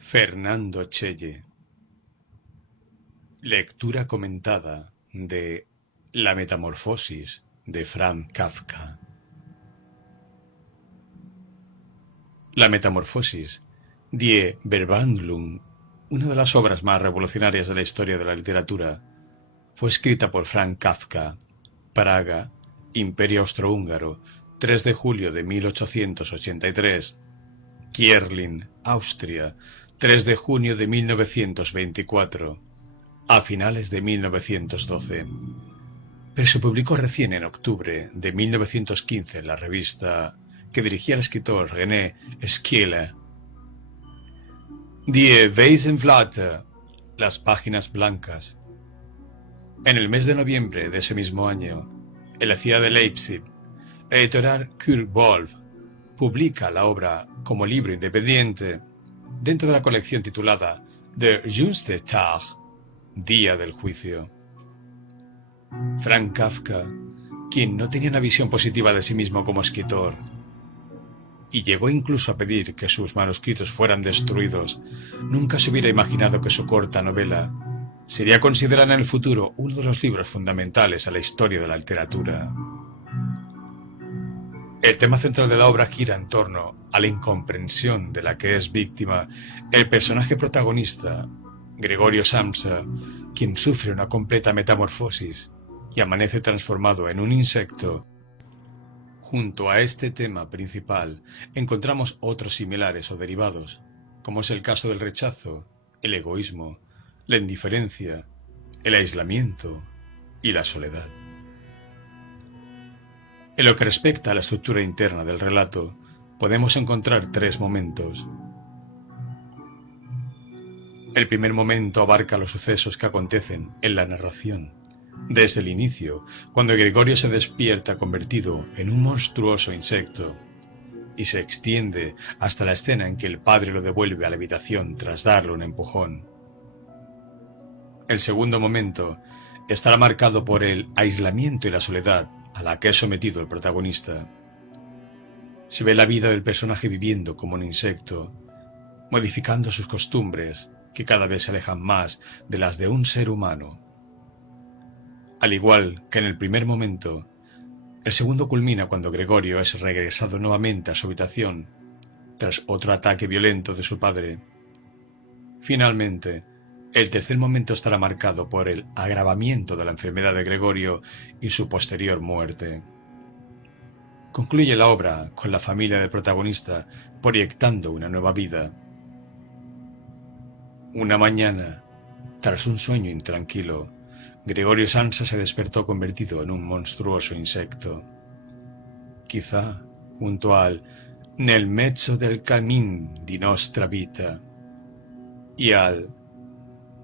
Fernando Chelle. Lectura comentada de La Metamorfosis de Franz Kafka. La Metamorfosis, Die Verwandlung, una de las obras más revolucionarias de la historia de la literatura, fue escrita por Franz Kafka, Praga, Imperio Austrohúngaro, 3 de julio de 1883, Kierlin, Austria, 3 de junio de 1924, a finales de 1912, pero se publicó recién en octubre de 1915 en la revista que dirigía el escritor René Schiele. Die Weißenblätter, las páginas blancas. En el mes de noviembre de ese mismo año, en la ciudad de Leipzig, la editorial Kurt-Wolff publica la obra como libro independiente dentro de la colección titulada Der jüngste Tag, Día del Juicio. Franz Kafka, quien no tenía una visión positiva de sí mismo como escritor, y llegó incluso a pedir que sus manuscritos fueran destruidos, nunca se hubiera imaginado que su corta novela sería considerada en el futuro uno de los libros fundamentales a la historia de la literatura. El tema central de la obra gira en torno a la incomprensión de la que es víctima el personaje protagonista, Gregorio Samsa, quien sufre una completa metamorfosis y amanece transformado en un insecto. Junto a este tema principal encontramos otros similares o derivados, como es el caso del rechazo, el egoísmo, la indiferencia, el aislamiento y la soledad. En lo que respecta a la estructura interna del relato, podemos encontrar 3 momentos. El primer momento abarca los sucesos que acontecen en la narración, desde el inicio, cuando Gregorio se despierta convertido en un monstruoso insecto, y se extiende hasta la escena en que el padre lo devuelve a la habitación tras darle un empujón. El segundo momento estará marcado por el aislamiento y la soledad a la que es sometido el protagonista. Se ve la vida del personaje viviendo como un insecto, modificando sus costumbres, que cada vez se alejan más de las de un ser humano. Al igual que en el primer momento, el segundo culmina cuando Gregorio es regresado nuevamente a su habitación, tras otro ataque violento de su padre. Finalmente, el tercer momento estará marcado por el agravamiento de la enfermedad de Gregorio y su posterior muerte. Concluye la obra con la familia del protagonista proyectando una nueva vida. Una mañana, tras un sueño intranquilo, Gregorio Samsa se despertó convertido en un monstruoso insecto. Quizá junto al Nel mezzo del cammin di nostra vita y al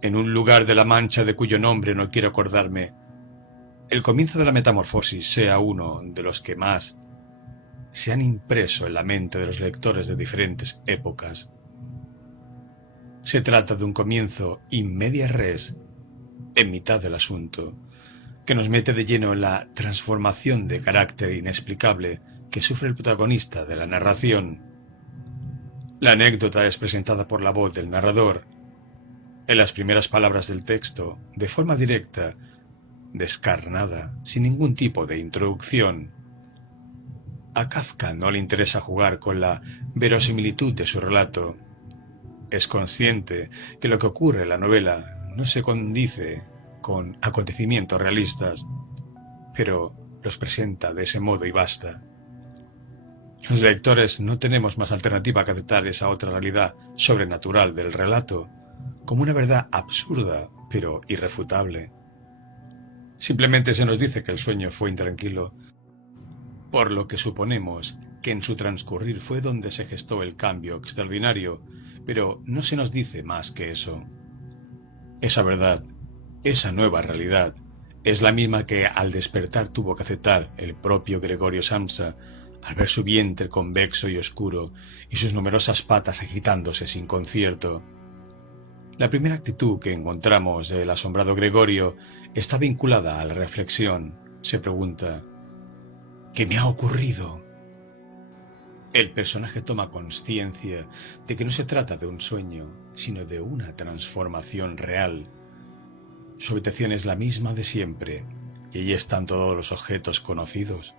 En un lugar de la Mancha de cuyo nombre no quiero acordarme, el comienzo de la metamorfosis sea uno de los que más se han impreso en la mente de los lectores de diferentes épocas. Se trata de un comienzo in media res, en mitad del asunto, que nos mete de lleno en la transformación de carácter inexplicable que sufre el protagonista de la narración. La anécdota es presentada por la voz del narrador, en las primeras palabras del texto, de forma directa, descarnada, sin ningún tipo de introducción. A Kafka no le interesa jugar con la verosimilitud de su relato. Es consciente que lo que ocurre en la novela no se condice con acontecimientos realistas, pero los presenta de ese modo y basta. Los lectores no tenemos más alternativa que aceptar esa otra realidad sobrenatural del relato, como una verdad absurda, pero irrefutable. Simplemente se nos dice que el sueño fue intranquilo, por lo que suponemos que en su transcurrir fue donde se gestó el cambio extraordinario, pero no se nos dice más que eso. Esa verdad, esa nueva realidad, es la misma que al despertar tuvo que aceptar el propio Gregorio Samsa al ver su vientre convexo y oscuro y sus numerosas patas agitándose sin concierto. La primera actitud que encontramos del asombrado Gregorio está vinculada a la reflexión. Se pregunta: ¿qué me ha ocurrido? El personaje toma conciencia de que no se trata de un sueño, sino de una transformación real. Su habitación es la misma de siempre, y allí están todos los objetos conocidos,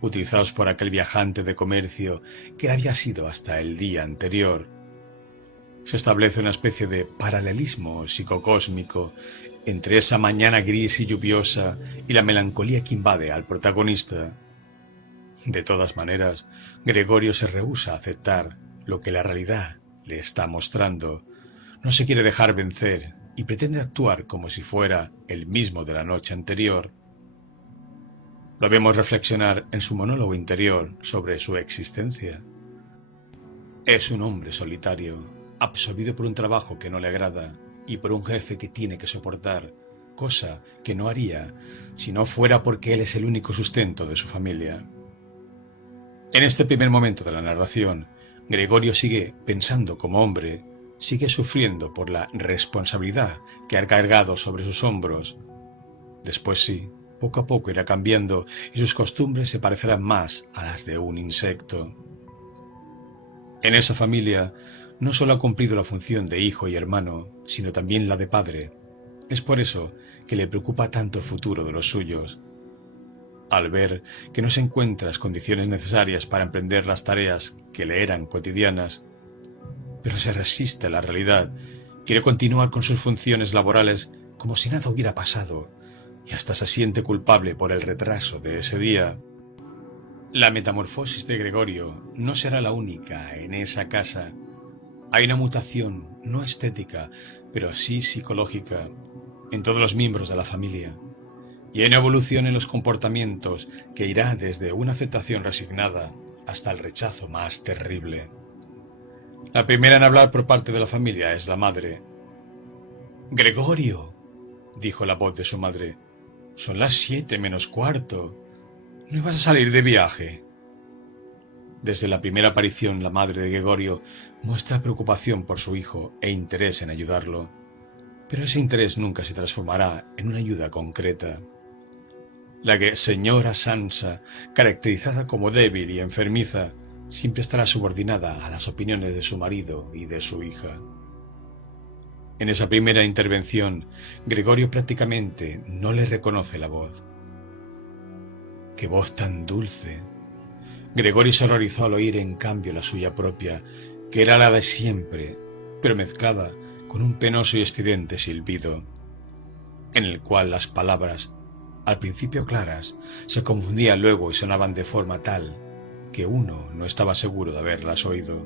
utilizados por aquel viajante de comercio que había sido hasta el día anterior. Se establece una especie de paralelismo psicocósmico entre esa mañana gris y lluviosa y la melancolía que invade al protagonista. De todas maneras, Gregorio se rehúsa a aceptar lo que la realidad le está mostrando. No se quiere dejar vencer y pretende actuar como si fuera el mismo de la noche anterior. Lo vemos reflexionar en su monólogo interior sobre su existencia. Es un hombre solitario, absorbido por un trabajo que no le agrada y por un jefe que tiene que soportar, cosa que no haría si no fuera porque él es el único sustento de su familia. En este primer momento de la narración, Gregorio sigue pensando como hombre, sigue sufriendo por la responsabilidad que ha cargado sobre sus hombros. Después sí, poco a poco irá cambiando y sus costumbres se parecerán más a las de un insecto. En esa familia no solo ha cumplido la función de hijo y hermano, sino también la de padre. Es por eso que le preocupa tanto el futuro de los suyos. Al ver que no se encuentra las condiciones necesarias para emprender las tareas que le eran cotidianas, pero se resiste a la realidad, quiere continuar con sus funciones laborales como si nada hubiera pasado, y hasta se siente culpable por el retraso de ese día. La metamorfosis de Gregorio no será la única en esa casa. Hay una mutación no estética, pero sí psicológica, en todos los miembros de la familia. Y hay una evolución en los comportamientos que irá desde una aceptación resignada hasta el rechazo más terrible. La primera en hablar por parte de la familia es la madre. «Gregorio», dijo la voz de su madre, «son las 7 menos cuarto. ¿No ibas a salir de viaje?» Desde la primera aparición, la madre de Gregorio muestra preocupación por su hijo e interés en ayudarlo. Pero ese interés nunca se transformará en una ayuda concreta. La señora Sansa, caracterizada como débil y enfermiza, siempre estará subordinada a las opiniones de su marido y de su hija. En esa primera intervención, Gregorio prácticamente no le reconoce la voz. ¡Qué voz tan dulce! Gregorio se horrorizó al oír en cambio la suya propia, que era la de siempre, pero mezclada con un penoso y estridente silbido, en el cual las palabras, al principio claras, se confundían luego y sonaban de forma tal que uno no estaba seguro de haberlas oído.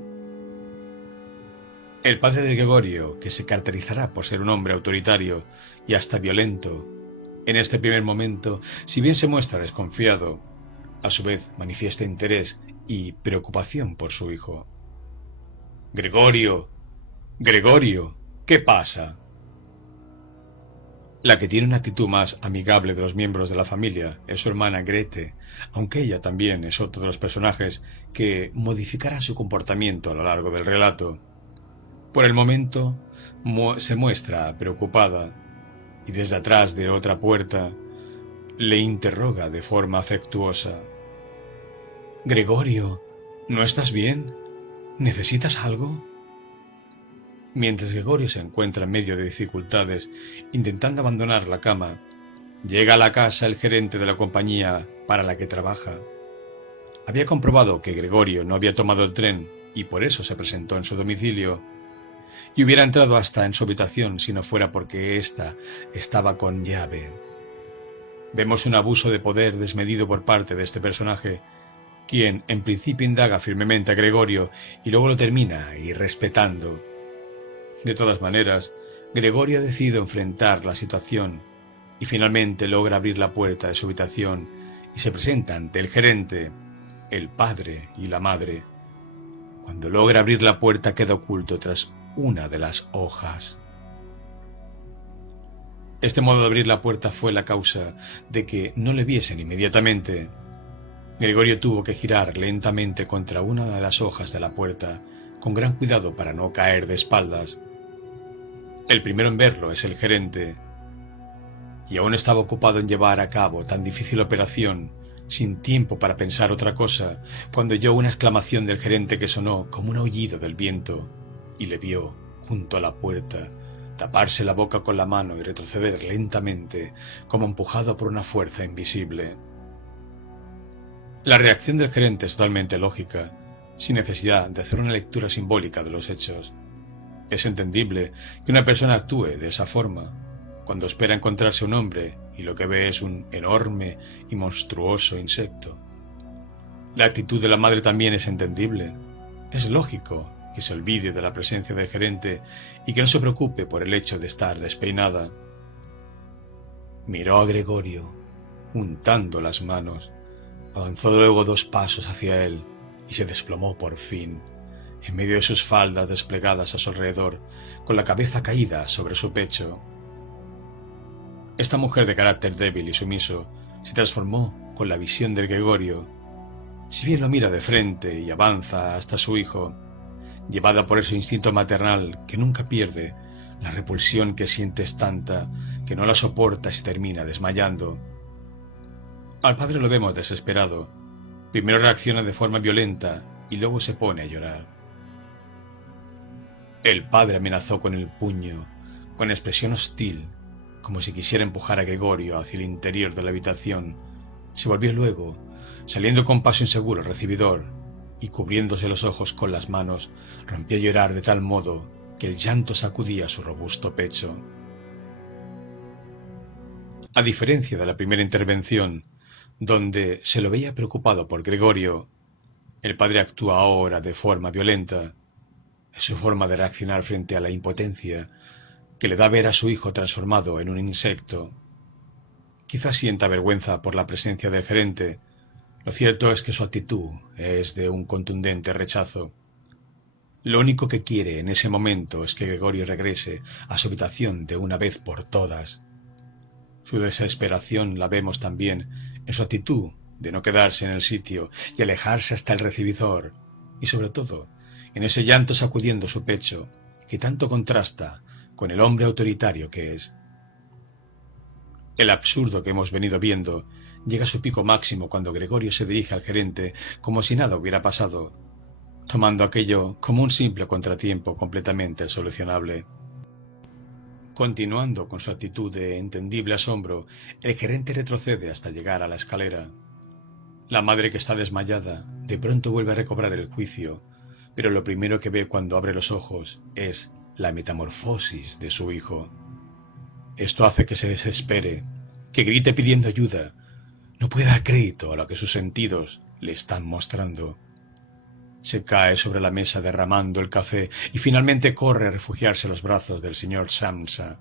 El padre de Gregorio, que se caracterizará por ser un hombre autoritario y hasta violento, en este primer momento, si bien se muestra desconfiado, a su vez manifiesta interés y preocupación por su hijo. «Gregorio, Gregorio, ¿qué pasa?» La que tiene una actitud más amigable de los miembros de la familia es su hermana Grete, aunque ella también es otro de los personajes que modificará su comportamiento a lo largo del relato. Por el momento se muestra preocupada y desde atrás de otra puerta le interroga de forma afectuosa. «Gregorio, ¿no estás bien? ¿Necesitas algo?» Mientras Gregorio se encuentra en medio de dificultades, intentando abandonar la cama, llega a la casa el gerente de la compañía para la que trabaja. Había comprobado que Gregorio no había tomado el tren y por eso se presentó en su domicilio, y hubiera entrado hasta en su habitación si no fuera porque ésta estaba con llave. Vemos un abuso de poder desmedido por parte de este personaje, quien en principio indaga firmemente a Gregorio y luego lo termina irrespetando. De todas maneras, Gregorio ha decidido enfrentar la situación y finalmente logra abrir la puerta de su habitación y se presenta ante el gerente, el padre y la madre. Cuando logra abrir la puerta queda oculto tras una de las hojas. Este modo de abrir la puerta fue la causa de que no le viesen inmediatamente. Gregorio tuvo que girar lentamente contra una de las hojas de la puerta, con gran cuidado para no caer de espaldas. El primero en verlo es el gerente, y aún estaba ocupado en llevar a cabo tan difícil operación sin tiempo para pensar otra cosa, cuando oyó una exclamación del gerente que sonó como un aullido del viento, y le vio, junto a la puerta, taparse la boca con la mano y retroceder lentamente, como empujado por una fuerza invisible. La reacción del gerente es totalmente lógica, sin necesidad de hacer una lectura simbólica de los hechos. Es entendible que una persona actúe de esa forma, cuando espera encontrarse un hombre y lo que ve es un enorme y monstruoso insecto. La actitud de la madre también es entendible. Es lógico que se olvide de la presencia del gerente y que no se preocupe por el hecho de estar despeinada. Miró a Gregorio, untando las manos, avanzó luego 2 pasos hacia él y se desplomó por fin, en medio de sus faldas desplegadas a su alrededor, con la cabeza caída sobre su pecho. Esta mujer de carácter débil y sumiso se transformó con la visión de Gregorio. Si bien lo mira de frente y avanza hasta su hijo, llevada por ese instinto maternal que nunca pierde, la repulsión que siente es tanta que no la soporta y se termina desmayando. Al padre lo vemos desesperado. Primero reacciona de forma violenta y luego se pone a llorar. El padre amenazó con el puño, con expresión hostil, como si quisiera empujar a Gregorio hacia el interior de la habitación. Se volvió luego, saliendo con paso inseguro al recibidor, y cubriéndose los ojos con las manos, rompió a llorar de tal modo que el llanto sacudía su robusto pecho. A diferencia de la primera intervención, donde se lo veía preocupado por Gregorio, el padre actúa ahora de forma violenta. Es su forma de reaccionar frente a la impotencia que le da ver a su hijo transformado en un insecto. Quizás sienta vergüenza por la presencia del gerente. Lo cierto es que su actitud es de un contundente rechazo. Lo único que quiere en ese momento es que Gregorio regrese a su habitación de una vez por todas. Su desesperación la vemos también en su actitud de no quedarse en el sitio y alejarse hasta el recibidor, y sobre todo en ese llanto sacudiendo su pecho, que tanto contrasta con el hombre autoritario que es. El absurdo que hemos venido viendo llega a su pico máximo cuando Gregorio se dirige al gerente como si nada hubiera pasado, tomando aquello como un simple contratiempo completamente solucionable. Continuando con su actitud de entendible asombro, el gerente retrocede hasta llegar a la escalera. La madre, que está desmayada, de pronto vuelve a recobrar el juicio, pero lo primero que ve cuando abre los ojos es la metamorfosis de su hijo. Esto hace que se desespere, que grite pidiendo ayuda. No puede dar crédito a lo que sus sentidos le están mostrando. Se cae sobre la mesa derramando el café y finalmente corre a refugiarse en los brazos del señor Samsa.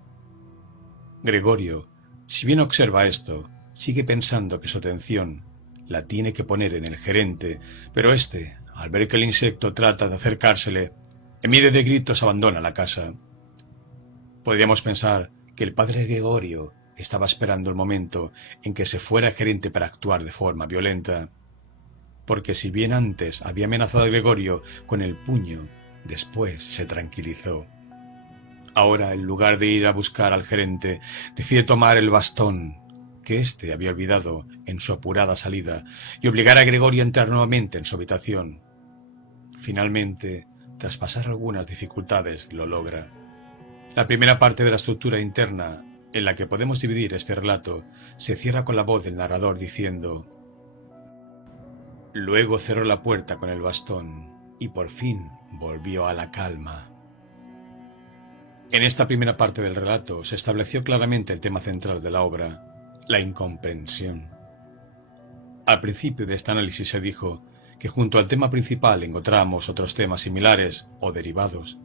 Gregorio, si bien observa esto, sigue pensando que su atención la tiene que poner en el gerente, pero éste, al ver que el insecto trata de acercársele, en medio de gritos abandona la casa. Podríamos pensar que el padre Gregorio estaba esperando el momento en que se fuera el gerente para actuar de forma violenta, porque si bien antes había amenazado a Gregorio con el puño, después se tranquilizó. Ahora, en lugar de ir a buscar al gerente, decide tomar el bastón que éste había olvidado en su apurada salida y obligar a Gregorio a entrar nuevamente en su habitación. Finalmente, tras pasar algunas dificultades, lo logra. La primera parte de la estructura interna, en la que podemos dividir este relato, se cierra con la voz del narrador diciendo: luego cerró la puerta con el bastón y por fin volvió a la calma. En esta primera parte del relato se estableció claramente el tema central de la obra, la incomprensión. Al principio de este análisis se dijo que junto al tema principal encontramos otros temas similares o derivados.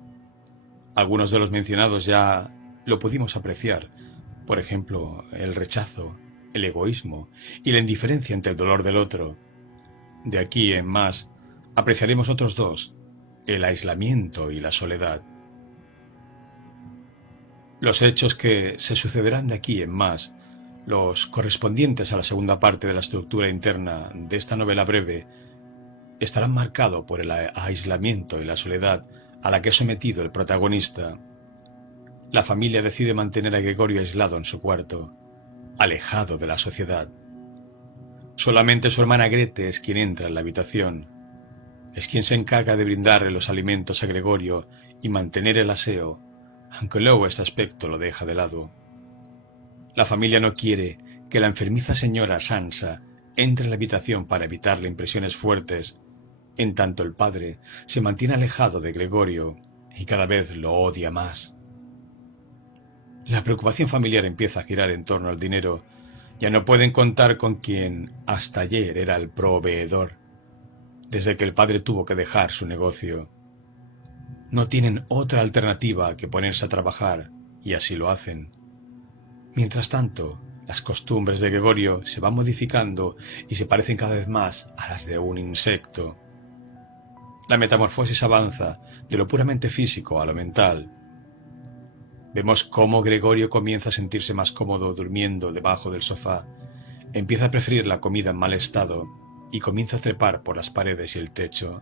Algunos de los mencionados ya lo pudimos apreciar, por ejemplo, el rechazo, el egoísmo y la indiferencia ante el dolor del otro. De aquí en más, apreciaremos otros dos, el aislamiento y la soledad. Los hechos que se sucederán de aquí en más, los correspondientes a la segunda parte de la estructura interna de esta novela breve, estarán marcados por el aislamiento y la soledad a la que es sometido el protagonista. La familia decide mantener a Gregorio aislado en su cuarto, alejado de la sociedad. Solamente su hermana Grete es quien entra en la habitación. Es quien se encarga de brindarle los alimentos a Gregorio y mantener el aseo, aunque luego este aspecto lo deja de lado. La familia no quiere que la enfermiza señora Sansa entre en la habitación para evitarle impresiones fuertes, en tanto el padre se mantiene alejado de Gregorio y cada vez lo odia más. La preocupación familiar empieza a girar en torno al dinero. Ya no pueden contar con quien hasta ayer era el proveedor, desde que el padre tuvo que dejar su negocio. No tienen otra alternativa que ponerse a trabajar, y así lo hacen. Mientras tanto, las costumbres de Gregorio se van modificando y se parecen cada vez más a las de un insecto. La metamorfosis avanza de lo puramente físico a lo mental. Vemos cómo Gregorio comienza a sentirse más cómodo durmiendo debajo del sofá, empieza a preferir la comida en mal estado y comienza a trepar por las paredes y el techo.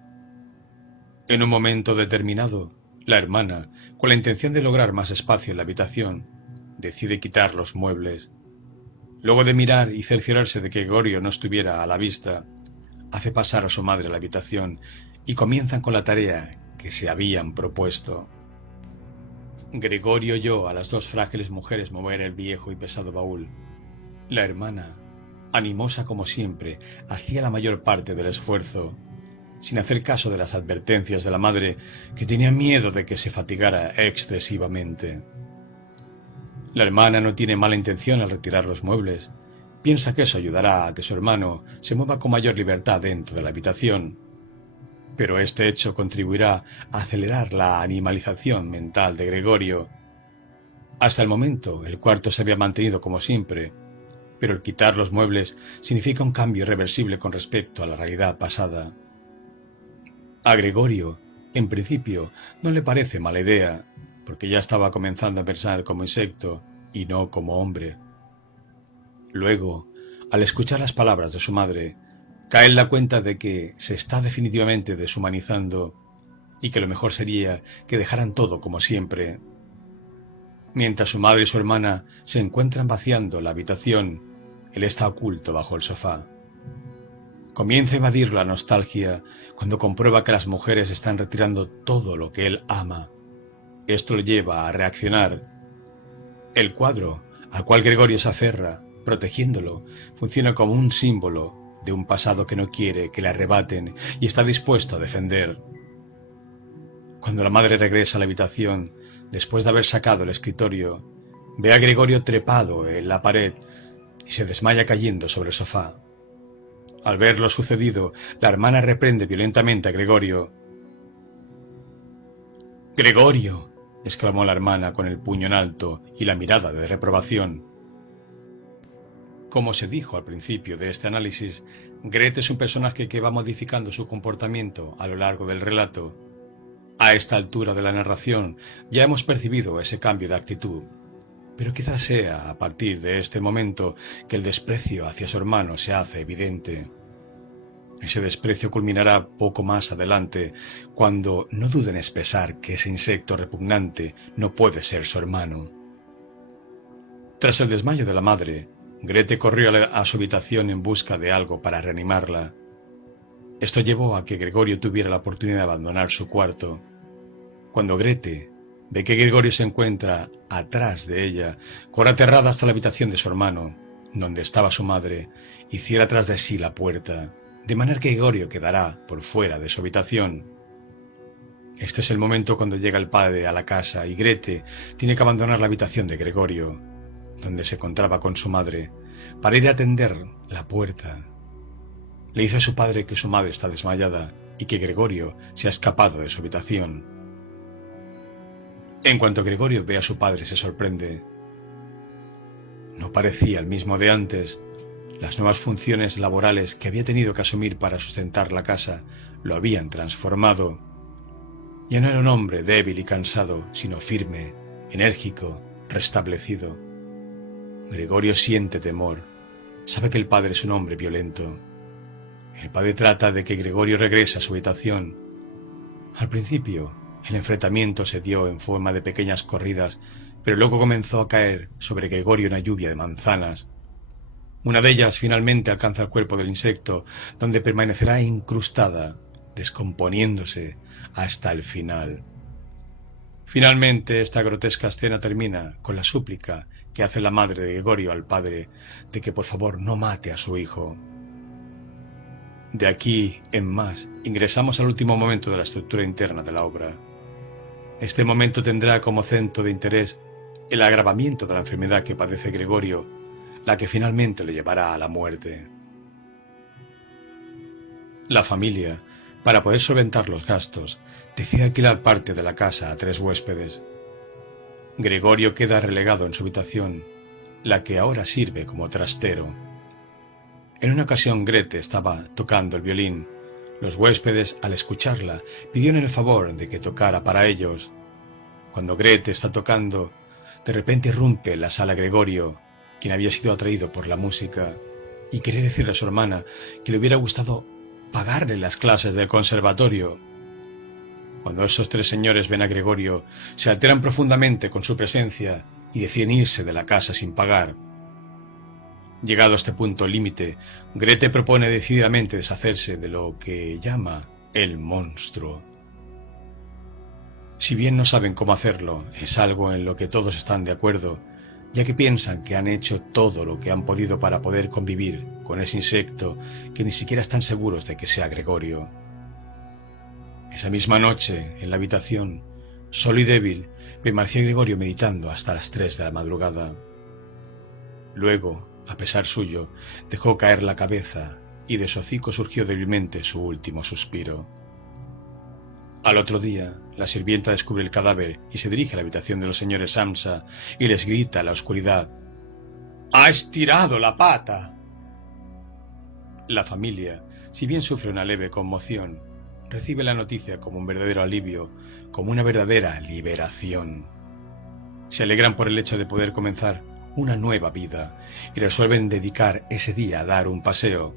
En un momento determinado, la hermana, con la intención de lograr más espacio en la habitación, decide quitar los muebles. Luego de mirar y cerciorarse de que Gregorio no estuviera a la vista, hace pasar a su madre a la habitación y comienzan con la tarea que se habían propuesto. Gregorio oyó a las dos frágiles mujeres mover el viejo y pesado baúl. La hermana, animosa como siempre, hacía la mayor parte del esfuerzo, sin hacer caso de las advertencias de la madre, que tenía miedo de que se fatigara excesivamente. La hermana no tiene mala intención al retirar los muebles. Piensa que eso ayudará a que su hermano se mueva con mayor libertad dentro de la habitación. Pero este hecho contribuirá a acelerar la animalización mental de Gregorio. Hasta el momento, el cuarto se había mantenido como siempre, pero el quitar los muebles significa un cambio irreversible con respecto a la realidad pasada. A Gregorio, en principio, no le parece mala idea, porque ya estaba comenzando a pensar como insecto y no como hombre. Luego, al escuchar las palabras de su madre, cae en la cuenta de que se está definitivamente deshumanizando y que lo mejor sería que dejaran todo como siempre. Mientras su madre y su hermana se encuentran vaciando la habitación, él está oculto bajo el sofá. Comienza a invadir la nostalgia cuando comprueba que las mujeres están retirando todo lo que él ama. Esto lo lleva a reaccionar. El cuadro al cual Gregorio se aferra, protegiéndolo, funciona como un símbolo de un pasado que no quiere que le arrebaten y está dispuesto a defender. Cuando la madre regresa a la habitación, después de haber sacado el escritorio, ve a Gregorio trepado en la pared y se desmaya cayendo sobre el sofá. Al ver lo sucedido, la hermana reprende violentamente a Gregorio. «¡Gregorio!», exclamó la hermana con el puño en alto y la mirada de reprobación. Como se dijo al principio de este análisis, Grete es un personaje que va modificando su comportamiento a lo largo del relato. A esta altura de la narración ya hemos percibido ese cambio de actitud, pero quizás sea a partir de este momento que el desprecio hacia su hermano se hace evidente. Ese desprecio culminará poco más adelante, cuando no duden en expresar que ese insecto repugnante no puede ser su hermano. Tras el desmayo de la madre, Grete corrió a su habitación en busca de algo para reanimarla. Esto llevó a que Gregorio tuviera la oportunidad de abandonar su cuarto. Cuando Grete ve que Gregorio se encuentra atrás de ella, corre aterrada hasta la habitación de su hermano, donde estaba su madre, y cierra tras de sí la puerta, de manera que Gregorio quedará por fuera de su habitación. Este es el momento cuando llega el padre a la casa y Grete tiene que abandonar la habitación de Gregorio, donde se encontraba con su madre, para ir a atender la puerta. Le dice a su padre que su madre está desmayada y que Gregorio se ha escapado de su habitación. En cuanto Gregorio ve a su padre, se sorprende. No parecía el mismo de antes. Las nuevas funciones laborales que había tenido que asumir para sustentar la casa lo habían transformado. Ya no era un hombre débil y cansado, sino firme, enérgico, restablecido. Gregorio siente temor. Sabe que el padre es un hombre violento. El padre trata de que Gregorio regrese a su habitación. Al principio, el enfrentamiento se dio en forma de pequeñas corridas, pero luego comenzó a caer sobre Gregorio una lluvia de manzanas. Una de ellas finalmente alcanza el cuerpo del insecto, donde permanecerá incrustada, descomponiéndose hasta el final. Finalmente, esta grotesca escena termina con la súplica que hace la madre de Gregorio al padre de que por favor no mate a su hijo. De aquí en más, ingresamos al último momento de la estructura interna de la obra. Este momento tendrá como centro de interés el agravamiento de la enfermedad que padece Gregorio, la que finalmente le llevará a la muerte. La familia, para poder solventar los gastos, decide alquilar parte de la casa a 3 huéspedes. Gregorio queda relegado en su habitación, la que ahora sirve como trastero. En una ocasión Grete estaba tocando el violín. Los huéspedes, al escucharla, pidieron el favor de que tocara para ellos. Cuando Grete está tocando, de repente irrumpe en la sala Gregorio, quien había sido atraído por la música, y quería decirle a su hermana que le hubiera gustado pagarle las clases del conservatorio. Cuando esos 3 señores ven a Gregorio, se alteran profundamente con su presencia y deciden irse de la casa sin pagar. Llegado a este punto límite, Grete propone decididamente deshacerse de lo que llama el monstruo. Si bien no saben cómo hacerlo, es algo en lo que todos están de acuerdo, ya que piensan que han hecho todo lo que han podido para poder convivir con ese insecto que ni siquiera están seguros de que sea Gregorio. Esa misma noche, en la habitación, solo y débil, permanecía Gregorio meditando hasta las 3 de la madrugada. Luego, a pesar suyo, dejó caer la cabeza y de su hocico surgió débilmente su último suspiro. Al otro día, la sirvienta descubre el cadáver y se dirige a la habitación de los señores Samsa y les grita a la oscuridad: «¡Ha estirado la pata!». La familia, si bien sufre una leve conmoción, recibe la noticia como un verdadero alivio, como una verdadera liberación. Se alegran por el hecho de poder comenzar una nueva vida y resuelven dedicar ese día a dar un paseo.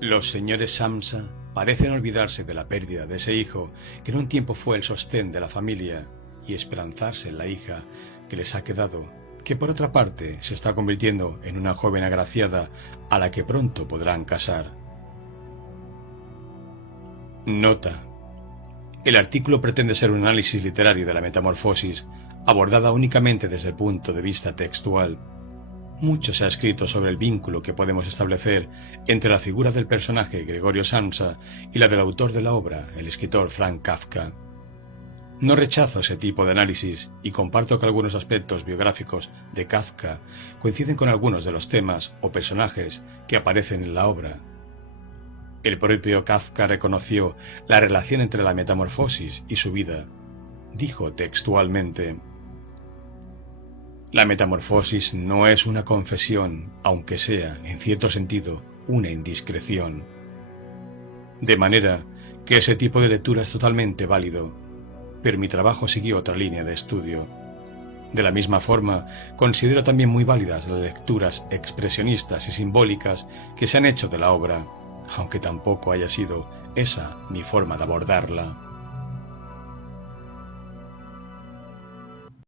Los señores Samsa parecen olvidarse de la pérdida de ese hijo que en un tiempo fue el sostén de la familia y esperanzarse en la hija que les ha quedado, que por otra parte se está convirtiendo en una joven agraciada a la que pronto podrán casar. Nota: el artículo pretende ser un análisis literario de la metamorfosis, abordada únicamente desde el punto de vista textual. Mucho se ha escrito sobre el vínculo que podemos establecer entre la figura del personaje Gregorio Samsa y la del autor de la obra, el escritor Franz Kafka. No rechazo ese tipo de análisis y comparto que algunos aspectos biográficos de Kafka coinciden con algunos de los temas o personajes que aparecen en la obra. El propio Kafka reconoció la relación entre la metamorfosis y su vida. Dijo textualmente: «La metamorfosis no es una confesión, aunque sea, en cierto sentido, una indiscreción». De manera que ese tipo de lectura es totalmente válido, pero mi trabajo siguió otra línea de estudio. De la misma forma, considero también muy válidas las lecturas expresionistas y simbólicas que se han hecho de la obra, aunque tampoco haya sido esa mi forma de abordarla.